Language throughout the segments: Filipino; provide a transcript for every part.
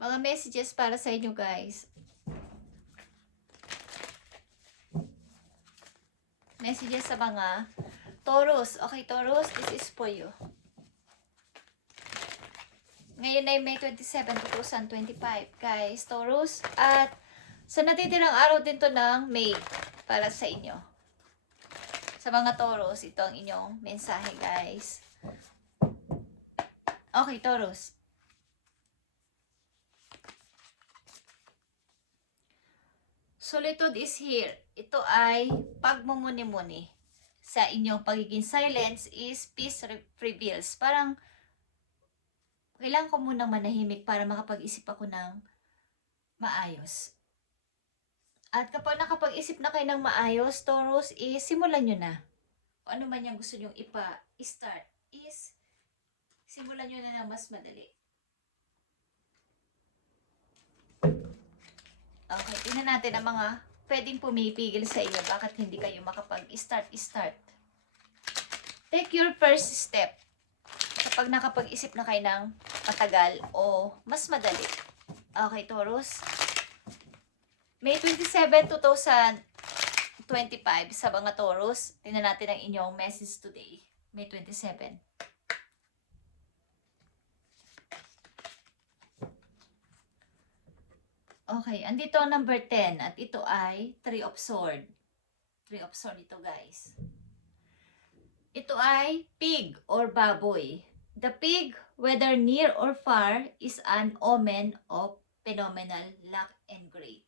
Mga messages para sa inyo, guys. Messages sa mga Taurus. Okay, Taurus, this is for you. Ngayon ay May 27, 2025, guys, Taurus. At sa natitirang araw din to ng May para sa inyo. Sa mga Taurus, ito ang inyong mensahe, guys. Okay, Taurus. Solitude is here. Ito ay pagmumuni-muni. Sa inyong pagiging silence is peace prevails. Parang, kailangan ko munang manahimik para makapag-isip ako ng maayos. At kapag nakapag-isip na kayo ng maayos, Taurus, simulan nyo na. Kung ano man yung gusto nyo start is, simulan nyo na ng mas madali. Okay, tingnan natin ang mga pwedeng pumipigil sa inyo. Bakit hindi kayo makapag-start? Take your first step. Kapag nakapag-isip na kayo ng matagal o mas madali. Okay, Taurus. May 27, 2025 sa mga Taurus. Tingnan natin ang inyong message today. May 27. Okay, andito ang number 10 at ito ay 3 of Swords. 3 of Swords ito, guys. Ito ay pig or baboy. The pig, whether near or far, is an omen of phenomenal luck and great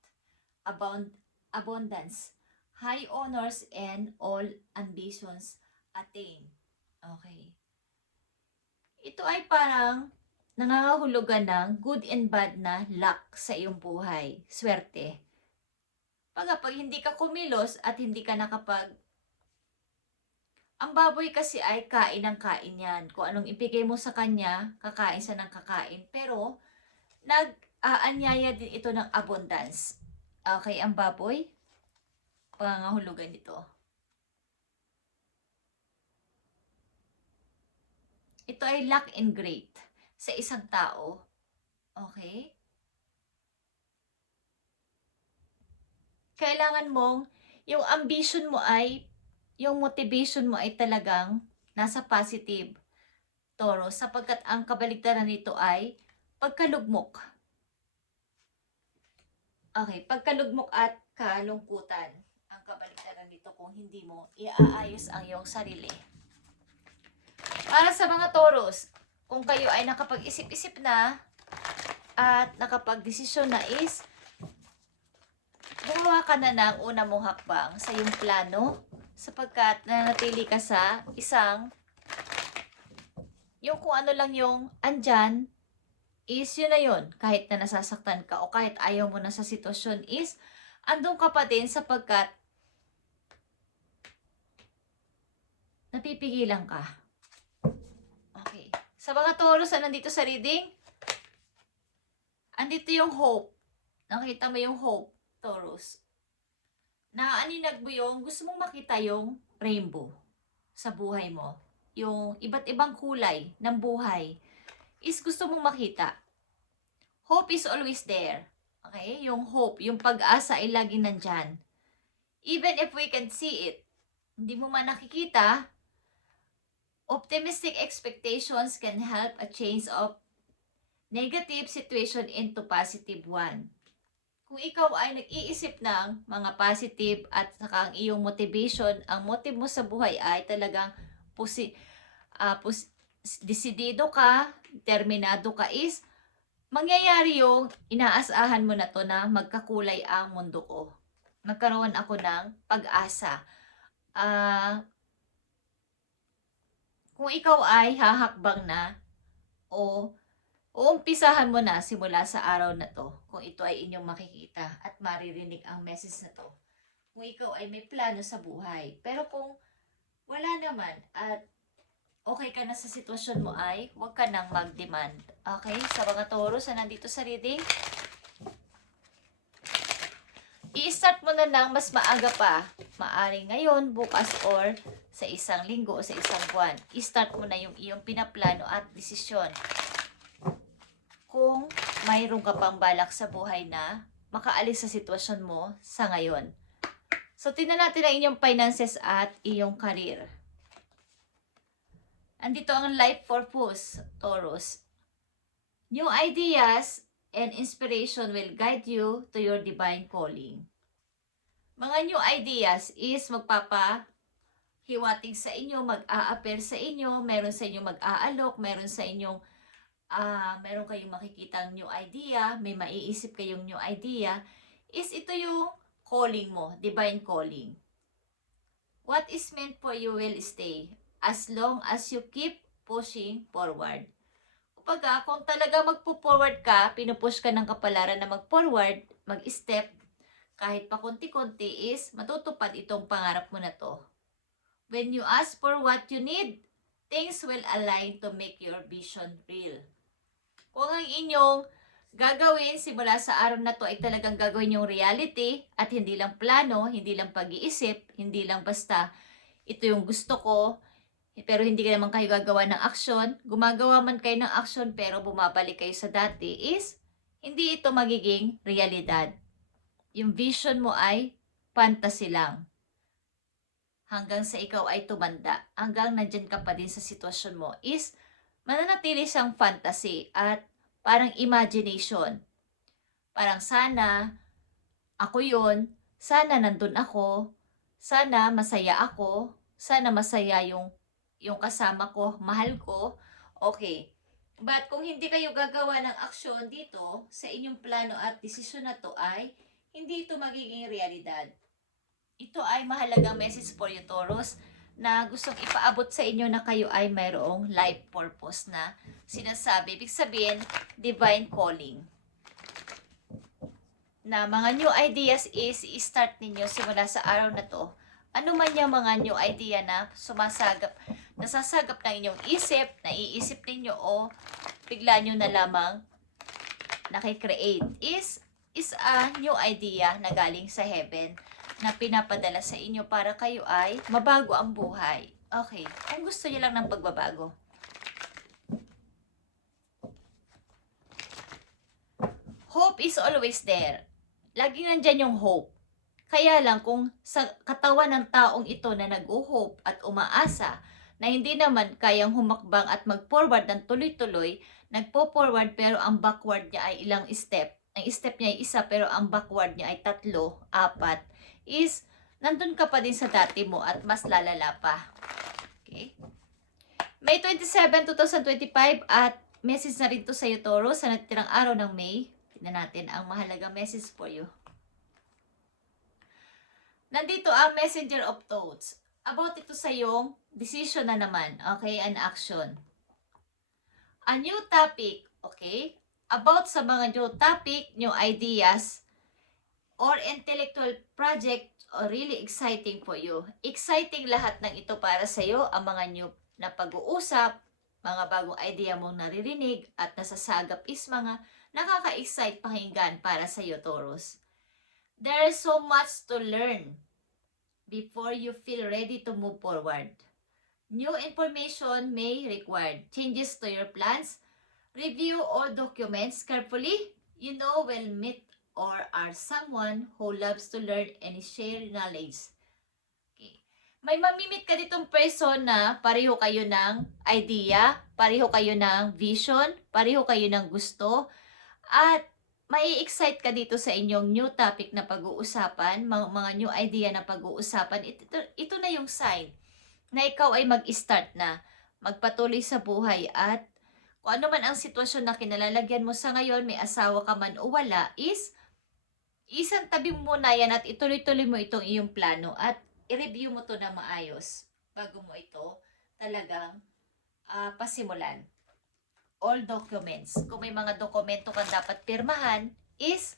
abundance, high honors, and all ambitions attain. Okay. Ito ay parang nangangahulugan ng good and bad na luck sa iyong buhay. Swerte. Pag hindi ka kumilos at hindi ka ang baboy kasi ay kain ng kain yan. Kung anong ibigay mo sa kanya, kakain siya ng kakain. Pero, nag-aanyaya din ito ng abundance. Okay, ang baboy, pangangahulugan nito. Ito ay luck and great sa isang tao. Okay? Kailangan mong, yung ambition mo ay, yung motivation mo ay talagang nasa positive, Taurus, sapagkat ang kabaligtaran nito ay pagkalugmok. Okay, pagkalugmok at kalungkutan. Ang kabaligtaran nito kung hindi mo iaayos ang iyong sarili. Para sa mga Taurus, kung kayo ay nakapag-isip-isip na at nakapag-desisyon na is, gumawa ka na ng una mong hakbang sa iyong plano sapagkat nanatili ka sa isang, yung kung ano lang yung andyan, is yun na yun. Kahit na nasasaktan ka o kahit ayaw mo na sa sitwasyon is, andun ka pa din sapagkat napipigilan ka. Okay. Sa mga Taurus na nandito sa reading, andito yung hope. Nakita mo yung hope, Taurus. Naaninag mo yung gusto mong makita yung rainbow sa buhay mo. Yung iba't ibang kulay ng buhay is gusto mong makita. Hope is always there. Okay? Yung hope, yung pag-asa ay laging nandyan. Even if we can see it, hindi mo man nakikita, optimistic expectations can help a change of negative situation into positive one. Kung ikaw ay nag-iisip ng mga positive at saka ang iyong motivation, ang motive mo sa buhay ay talagang desidido ka, determinado ka is, mangyayari yung inaasahan mo na to na magkakulay ang mundo ko. Magkaroon ako ng pag-asa. Kung ikaw ay hahakbang na o uumpisahan mo na simula sa araw na to, kung ito ay inyong makikita at maririnig ang message na to, kung ikaw ay may plano sa buhay. Pero kung wala naman at okay ka na sa sitwasyon mo ay, huwag ka nang mag-demand. Okay? Sa mga Taurus na nandito sa reading, i-start mo na ng mas maaga pa. Maaring ngayon, bukas, or sa isang linggo o sa isang buwan. I-start mo na yung iyong pinaplano at desisyon. Kung mayroon ka pang balak sa buhay na makaalis sa sitwasyon mo sa ngayon. So, tingnan natin ang inyong finances at iyong career. Andito ang life purpose, Taurus. New ideas and inspiration will guide you to your divine calling. Mga new ideas is magpapahiwatig sa inyo, mag-a-appear sa inyo, meron sa inyo mag-aalok, meron sa inyong meron kayong makikitang new idea, may maiisip kayong new idea, is ito yung calling mo, divine calling. What is meant for you will stay as long as you keep pushing forward. Kapag kung talaga magpo-forward ka, pinupush ka ng kapalaran na mag-forward, mag-step, kahit pa konti-konti is matutupad itong pangarap mo na to. When you ask for what you need, things will align to make your vision real. Kung ang inyong gagawin simula sa araw na to ay talagang gagawin yung reality at hindi lang plano, hindi lang pag-iisip, hindi lang basta ito yung gusto ko, pero hindi ka naman kayo gagawa ng aksyon, gumagawa man kayo ng aksyon pero bumabalik kayo sa dati, is hindi ito magiging realidad. Yung vision mo ay fantasy lang. Hanggang sa ikaw ay tumanda, hanggang nandyan ka pa din sa sitwasyon mo, is mananatili siyang fantasy at parang imagination. Parang sana ako yun, sana nandun ako, sana masaya ako, sana masaya yung kasama ko, mahal ko. Okay. But kung hindi kayo gagawa ng aksyon dito sa inyong plano at desisyon na to, ay hindi ito magiging realidad. Ito ay mahalagang message for you, Taurus, na gustong ipaabot sa inyo na kayo ay mayroong life purpose na sinasabi. Ibig sabihin, divine calling. Na mga new ideas is i-start ninyo simula sa araw na to. Ano man yung mga new idea na nasasagap ng inyong isip, naiisip ninyo o bigla nyo na lamang nakikreate is a new idea na galing sa heaven na pinapadala sa inyo para kayo ay mabago ang buhay. Okay, kung gusto niyo lang ng pagbabago. Hope is always there. Laging nandyan yung hope. Kaya lang kung sa katawan ng taong ito na nag-hope at umaasa na hindi naman kayang humakbang at mag-forward ng tuloy-tuloy, nagpo-forward pero ang backward niya ay ilang step. Ang step niya ay isa pero ang backward niya ay 3, 4, is nandun ka pa din sa dati mo at mas lalala pa. Okay? May 27, 2025 at message na rin to sa iyo, Taurus, sa natirang araw ng May. Tignan natin ang mahalagang message for you. Nandito ang messenger of thoughts. About ito sa iyong decision na naman, okay, an action. A new topic, okay? About sa mga new topic, new ideas, or intellectual project or really exciting for you. Exciting lahat ng ito para sa iyo, ang mga new na pag-uusap, mga bagong idea mong naririnig at nasasagap is mga nakaka-excite pakinggan para sa iyo, Taurus. There is so much to learn before you feel ready to move forward. New information may require changes to your plans. Review all documents carefully. You know will meet or are someone who loves to learn and share knowledge. Okay. May mamimit ka ditong person na pareho kayo ng idea, pareho kayo ng vision, pareho kayo ng gusto, at mai-excite ka dito sa inyong new topic na pag-uusapan, mga new idea na pag-uusapan. Ito na yung sign na ikaw ay mag-start na, magpatuloy sa buhay at kung ano man ang sitwasyon na kinalalagyan mo sa ngayon, may asawa ka man o wala, is isang tabi mo muna yan at ituloy-tuloy mo itong iyong plano at i-review mo to na maayos bago mo ito talagang pasimulan. All documents. Kung may mga dokumento kang dapat pirmahan, is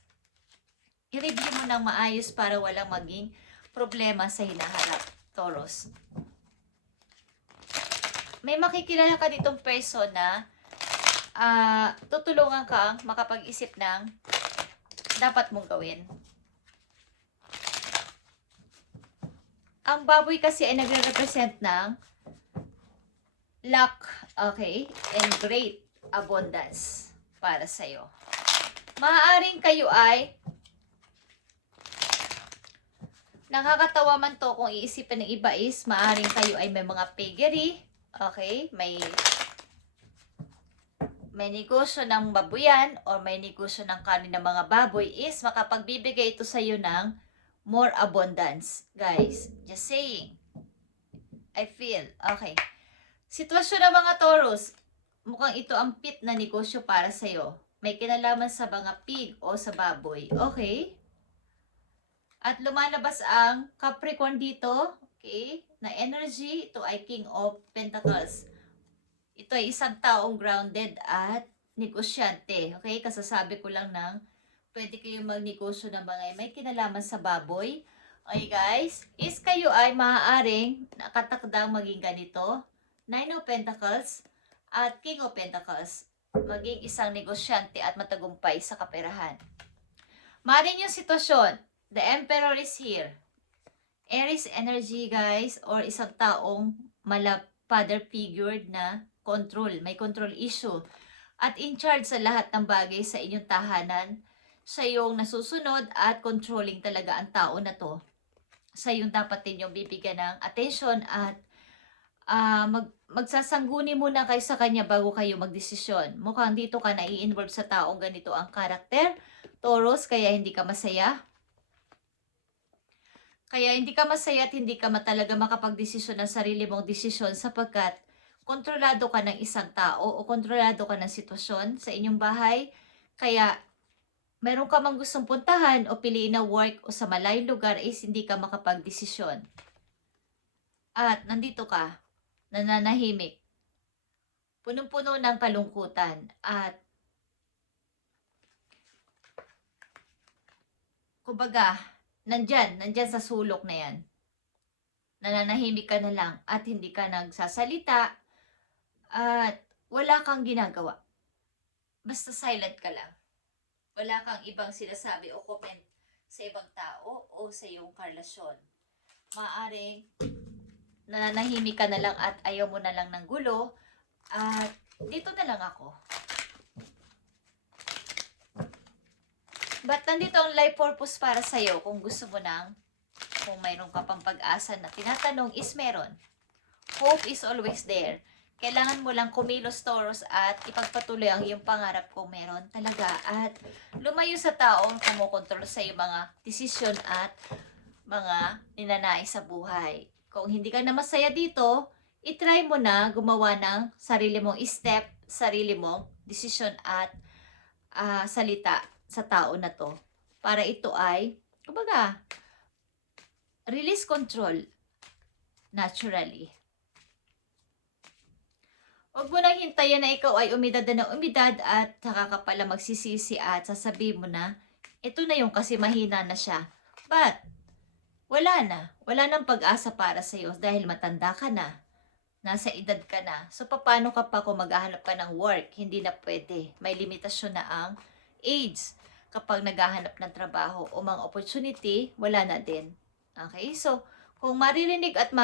i-review mo ng maayos para walang maging problema sa hinaharap, Taurus. May makikilala ka ditong person na tutulungan kang makapag-isip ng dapat mong gawin. Ang baboy kasi ay nagre-represent ng luck, okay, and great abundance para sa'yo. Maaaring kayo ay nakakatawa man to kung iisipin ng iba is maaaring kayo ay may mga piggery, okay? May negosyo ng babuyan or may negosyo ng kanin ng mga baboy is makapagbibigay ito sa iyo ng more abundance. Guys, just saying. I feel. Okay. Sitwasyon ng mga Taurus, mukhang ito ang pit na negosyo para sa iyo. May kinalaman sa mga pig o sa baboy. Okay? At lumalabas ang Capricorn dito, okay, na energy. Ito ay King of Pentacles. Ito ay isang taong grounded at negosyante. Okay, kasasabi ko lang ng pwede kayong magnegosyo ng mga may kinalaman sa baboy. Okay guys, is kayo ay maaaring nakatakdang maging ganito. Nine of Pentacles at King of Pentacles. Maging isang negosyante at matagumpay sa kaperahan. Maaaring yung sitwasyon, the Emperor is here. Aries energy guys, or isang taong father figured na control, may control issue. At in charge sa lahat ng bagay sa inyong tahanan, siya yung nasusunod at controlling talaga ang tao na to. Siya yung dapat ninyong bibigyan ng attention at magsasangguni muna kayo sa kanya bago kayo magdesisyon. Mukhang dito ka na i-involve sa taong ganito ang karakter, Taurus, kaya hindi ka masaya. Kaya hindi ka masaya at hindi ka talaga makapagdesisyon ng sarili mong desisyon sapagkat kontrolado ka ng isang tao o kontrolado ka ng sitwasyon sa inyong bahay. Kaya meron ka mang gustong puntahan o piliin na work o sa malayong lugar is hindi ka makapagdesisyon. At nandito ka, nananahimik, punong-puno ng kalungkutan at kumbaga, nandyan sa sulok na yan. Nananahimik ka na lang at hindi ka nagsasalita at wala kang ginagawa. Basta silent ka lang. Wala kang ibang sinasabi o comment sa ibang tao o sa iyong karelasyon. Maaring nananahimik ka na lang at ayaw mo na lang ng gulo at dito na lang ako. But nandito ang life purpose para sa'yo kung gusto mo kung mayroon ka pang pag-asa na tinatanong is meron. Hope is always there. Kailangan mo lang kumilos, Taurus, at ipagpatuloy ang iyong pangarap kung meron talaga. At lumayo sa taong kumukontrol sa iyong mga desisyon at mga ninanais sa buhay. Kung hindi ka na masaya dito, itry mo na gumawa ng sarili mong step, sarili mong desisyon at salita sa tao na to. Para ito ay, kumbaga, release control naturally. Huwag mo nang hintayin na ikaw ay umidad na ng umidad at saka ka pala magsisisi at sasabihin mo na, ito na yung kasi mahina na siya. But, wala na. Wala nang pag-asa para sa iyo dahil matanda ka na. Nasa edad ka na. So, paano ka pa kung maghahanap ka ng work? Hindi na pwede. May limitasyon na ang age. Kapag naghahanap ng trabaho o mga opportunity, wala na din. Okay? So, kung maririnig at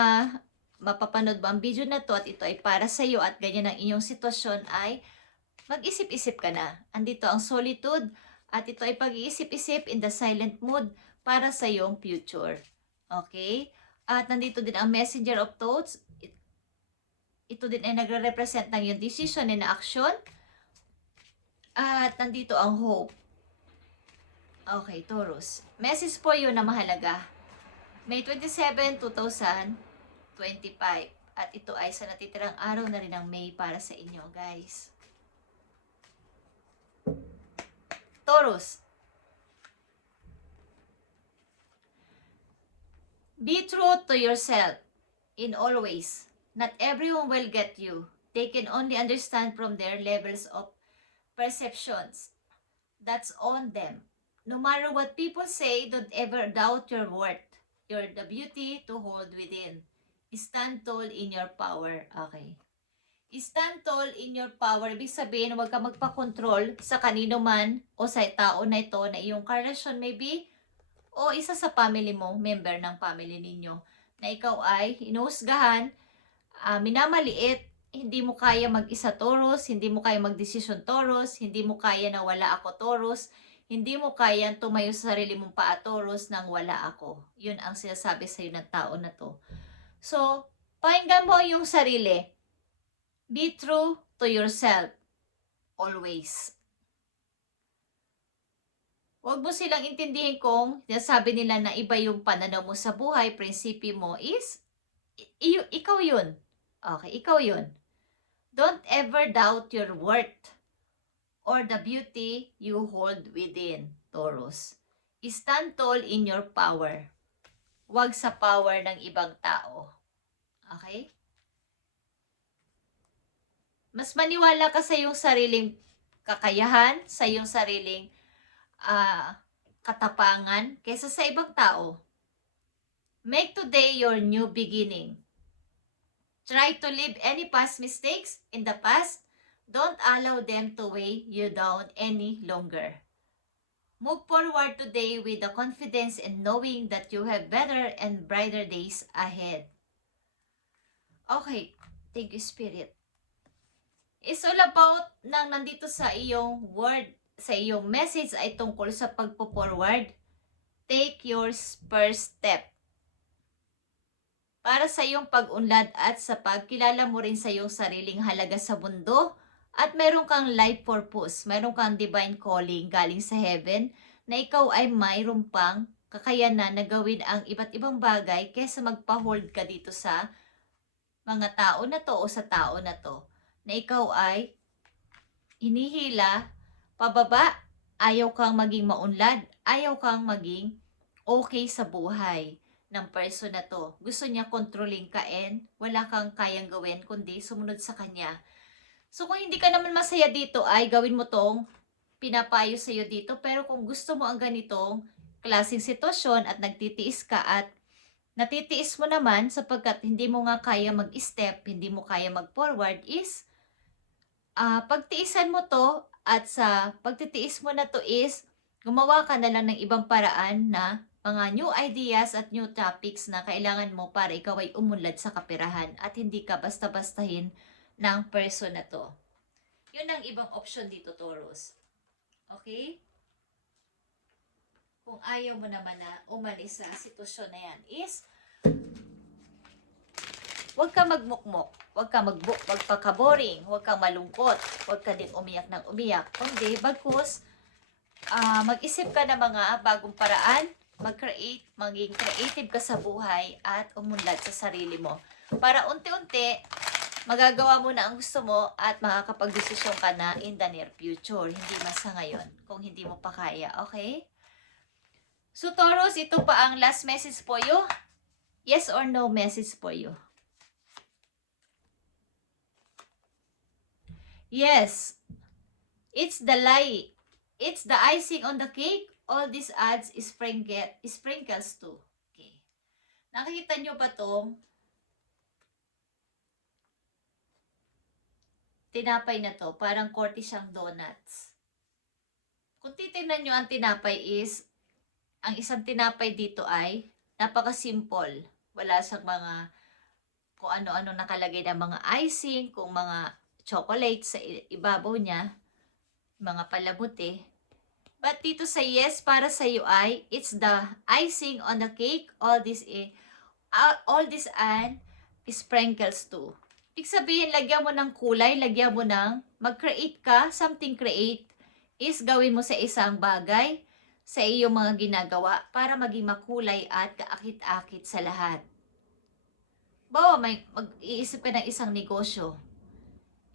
mapapanood mo ang video na to at ito ay para sa iyo at ganyan ang inyong sitwasyon ay mag-isip-isip ka na. Andito ang solitude at ito ay pag-iisip-isip in the silent mood para sa iyong future. Okay? At nandito din ang messenger of thoughts. Ito din ay nagre-represent ng iyong decision and action. At nandito ang hope. Okay, Taurus. Message for you na mahalaga. May 27, 2025. At ito ay sa natitirang araw na rin ng May para sa inyo, guys. Taurus. Be true to yourself in all ways. Not everyone will get you. They can only understand from their levels of perceptions. That's on them. No matter what people say, don't ever doubt your worth. You're the beauty to hold within. Stand tall in your power. Okay. Stand tall in your power. Ibig sabihin, huwag ka magpakontrol sa kanino man o sa tao na ito na iyong karelasyon maybe o isa sa family mo, member ng family ninyo na ikaw ay hinuhusgahan, minamaliit hindi mo kaya mag-isa Taurus, hindi mo kaya magdesisyon Taurus, hindi mo kaya na wala ako Taurus, hindi mo kaya tumayo sa sarili mong paa Taurus nang wala ako. Yun ang sinasabi sa iyo ng tao na to. So, pakinggan mo yung sarili. Be true to yourself. Always. Huwag mo silang intindihin kung sinasabi nila na iba yung pananaw mo sa buhay, prinsipyo mo is, ikaw yun. Okay, ikaw yun. Don't ever doubt your worth or the beauty you hold within, Taurus. Stand tall in your power. Huwag sa power ng ibang tao. Okay? Mas maniwala ka sa iyong sariling kakayahan, sa iyong sariling katapangan kaysa sa ibang tao. Make today your new beginning. Try to leave any past mistakes in the past. Don't allow them to weigh you down any longer. Move forward today with the confidence and knowing that you have better and brighter days ahead. Okay, thank you, Spirit. It's all about nang nandito sa iyong word, sa iyong message ay tungkol sa pagpo-forward. Take your first step. Para sa iyong pag-unlad at sa pagkilala mo rin sa iyong sariling halaga sa mundo at meron kang life purpose, meron kang divine calling galing sa heaven na ikaw ay mayroon pang kakayanan na gawin ang iba't ibang bagay kaysa magpa-hold ka dito sa mga tao na to o sa tao na to na ikaw ay hinihila pababa, ayaw kang maging maunlad, ayaw kang maging okay sa buhay ng person na to. Gusto niya controlling ka and wala kang kayang gawin kundi sumunod sa kanya. So kung hindi ka naman masaya dito ay gawin mo tong pinapayo sa iyo dito. Pero kung gusto mo ang ganitong klaseng sitwasyon at nagtitiis ka at natitiis mo naman sapagkat hindi mo nga kaya mag-step, hindi mo kaya mag-forward is pagtiisan mo to at sa pagtitiis mo na to is gumawa ka na lang ng ibang paraan na mga new ideas at new topics na kailangan mo para ikaw ay umunlad sa kaperahan at hindi ka basta-bastahin ng person na to. Yun ang ibang option dito, Taurus. Okay? Kung ayaw mo naman na umalis sa sitwasyon na yan is huwag ka magmukmok, huwag ka magpaka-boring, huwag kang malungkot, huwag ka din umiyak ng umiyak. Kundi, bagkus, mag-isip ka ng mga bagong paraan, mag-create, maging creative ka sa buhay at umunlad sa sarili mo. Para unti-unti, magagawa mo na ang gusto mo at makakapag-desisyon ka na in the near future. Hindi mas sa ngayon, kung hindi mo pa kaya, okay? So, Taurus, ito pa ang last message for you. Yes or no message for you. Yes, it's the lie. It's the icing on the cake. All this adds sprinkles too. Okay. Nakikita nyo ba tong tinapay na to? Parang korte siyang donuts. Kung titignan nyo ang tinapay is, ang isang tinapay dito ay napaka-simple. Wala siyang mga kung ano-ano nakalagay na mga icing, kung mga chocolate sa ibabaw niya, mga palamuti. But dito sa yes, para sa iyo ay, it's the icing on the cake, all this and sprinkles too. Ibig sabihin, lagyan mo ng kulay, lagyan mo ng, mag-create ka, something create, is gawin mo sa isang bagay, sa iyong mga ginagawa, para maging makulay at kaakit-akit sa lahat. Bawa, mag-iisip ka ng isang negosyo,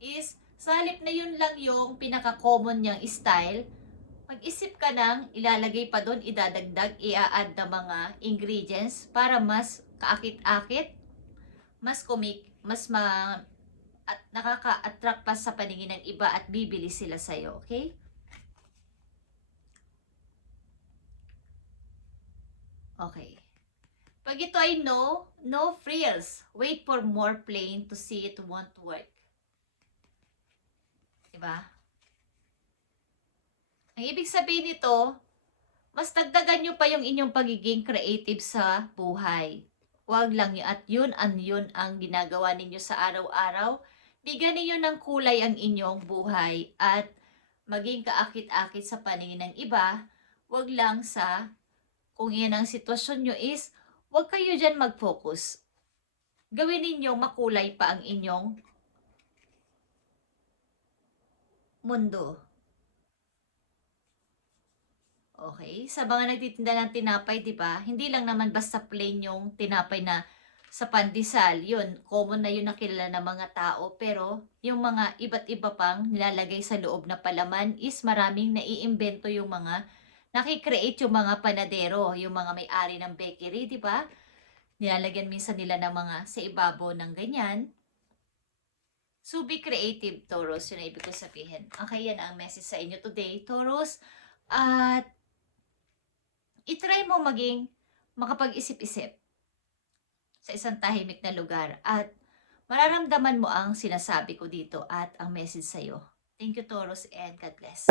is, sa halip na yun lang yung pinaka-common niyang style, mag-isip ka ng ilalagay pa doon, idadagdag, i-add na mga ingredients para mas kaakit-akit, mas at nakaka-attract pa sa paningin ng iba at bibili sila sa'yo, okay? Okay. Pag ito ay no frills. Wait for more plain to see it won't work. Diba? Ang ibig sabihin nito, mas dagdagan nyo pa yung inyong pagiging creative sa buhay. Huwag lang yun. At yun ang ginagawa ninyo sa araw-araw Bigyan ninyo ng kulay ang inyong buhay at maging kaakit-akit sa paningin ng iba. Wag lang sa, kung yan ang sitwasyon nyo is, wag kayo dyan mag-focus. Gawin ninyo makulay pa ang inyong mundo. Okay? Sa mga nagtitinda ng tinapay, di ba? Hindi lang naman basta plain yung tinapay na sa pandesal. Yun, common na yun na kilala ng mga tao. Pero yung mga iba't iba pang nilalagay sa loob na palaman is maraming naiimbento yung mga nakikreate yung mga panadero, yung mga may-ari ng bakery, di ba? Nilalagyan minsan nila ng mga sa ibabaw ng ganyan. So, be creative, Taurus. Yun ang ibig ko sabihin. Okay, yan ang message sa inyo today, Taurus. At itry mo maging makapag-isip-isip sa isang tahimik na lugar at mararamdaman mo ang sinasabi ko dito at ang message sa'yo. Thank you, Taurus, and God bless.